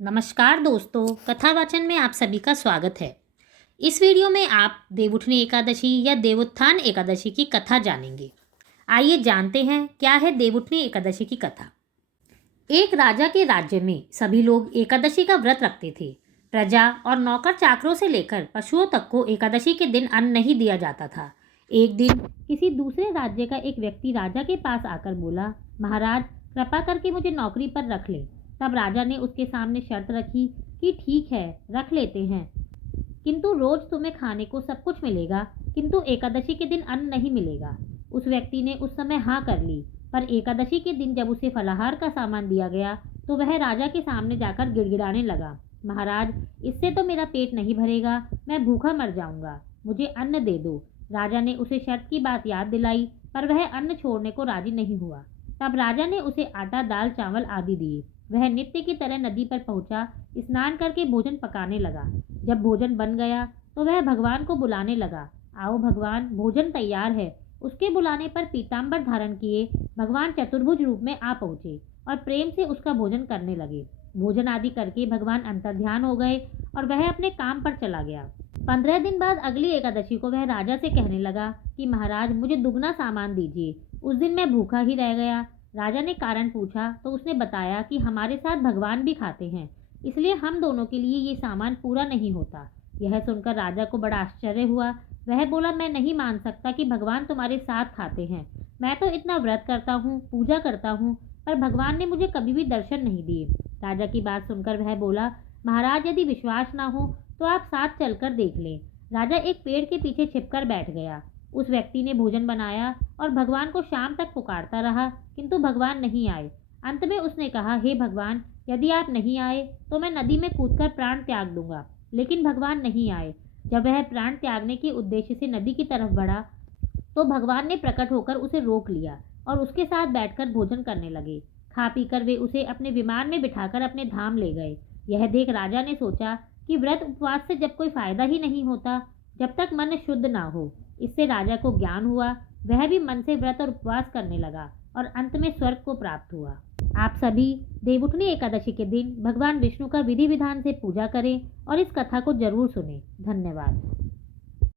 नमस्कार दोस्तों, कथावाचन में आप सभी का स्वागत है। इस वीडियो में आप देवउठनी एकादशी या देवोत्थान एकादशी की कथा जानेंगे। आइए जानते हैं क्या है देवउठनी एकादशी की कथा। एक राजा के राज्य में सभी लोग एकादशी का व्रत रखते थे। प्रजा और नौकर चाकरों से लेकर पशुओं तक को एकादशी के दिन अन्न नहीं दिया जाता था। एक दिन किसी दूसरे राज्य का एक व्यक्ति राजा के पास आकर बोला, महाराज कृपा करके मुझे नौकरी पर रख ले। तब राजा ने उसके सामने शर्त रखी कि ठीक है, रख लेते हैं, किंतु रोज तुम्हें खाने को सब कुछ मिलेगा, किंतु एकादशी के दिन अन्न नहीं मिलेगा। उस व्यक्ति ने उस समय हाँ कर ली, पर एकादशी के दिन जब उसे फलाहार का सामान दिया गया तो वह राजा के सामने जाकर गिड़गिड़ाने लगा, महाराज इससे तो मेरा पेट नहीं भरेगा, मैं भूखा मर जाऊंगा, मुझे अन्न दे दो। राजा ने उसे शर्त की बात याद दिलाई, पर वह अन्न छोड़ने को राजी नहीं हुआ। तब राजा ने उसे आटा, दाल, चावल आदि दिए। वह नित्य की तरह नदी पर पहुंचा, स्नान करके भोजन पकाने लगा। जब भोजन बन गया तो वह भगवान को बुलाने लगा, आओ भगवान, भोजन तैयार है। उसके बुलाने पर पीताम्बर धारण किए भगवान चतुर्भुज रूप में आ पहुंचे और प्रेम से उसका भोजन करने लगे। भोजन आदि करके भगवान अंतर्ध्यान हो गए और वह अपने काम पर चला गया। 15 दिन बाद अगली एकादशी को वह राजा से कहने लगा कि महाराज मुझे दुगना सामान दीजिए। उस दिन मैं भूखा ही रह गया। राजा ने कारण पूछा तो उसने बताया कि हमारे साथ भगवान भी खाते हैं, इसलिए हम दोनों के लिए ये सामान पूरा नहीं होता। यह सुनकर राजा को बड़ा आश्चर्य हुआ। वह बोला, मैं नहीं मान सकता कि भगवान तुम्हारे साथ खाते हैं। मैं तो इतना व्रत करता हूँ, पूजा करता हूँ, पर भगवान ने मुझे कभी भी दर्शन नहीं दिए। राजा की बात सुनकर वह बोला, महाराज यदि विश्वास ना हो तो आप साथ चलकर देख लें। राजा एक पेड़ के पीछे छिपकर बैठ गया। उस व्यक्ति ने भोजन बनाया और भगवान को शाम तक पुकारता रहा, किंतु भगवान नहीं आए। अंत में उसने कहा, हे भगवान, यदि आप नहीं आए तो मैं नदी में कूदकर प्राण त्याग दूंगा। लेकिन भगवान नहीं आए। जब वह प्राण त्यागने के उद्देश्य से नदी की तरफ बढ़ा तो भगवान ने प्रकट होकर उसे रोक लिया और उसके साथ बैठकर भोजन करने लगे। खा पीकर वे उसे अपने विमान में बिठाकर अपने धाम ले गए। यह देख राजा ने सोचा कि व्रत उपवास से जब कोई फायदा ही नहीं होता जब तक मन शुद्ध ना हो। इससे राजा को ज्ञान हुआ। वह भी मन से व्रत और उपवास करने लगा और अंत में स्वर्ग को प्राप्त हुआ। आप सभी देवउठनी एकादशी के दिन भगवान विष्णु का विधि विधान से पूजा करें और इस कथा को जरूर सुनें। धन्यवाद।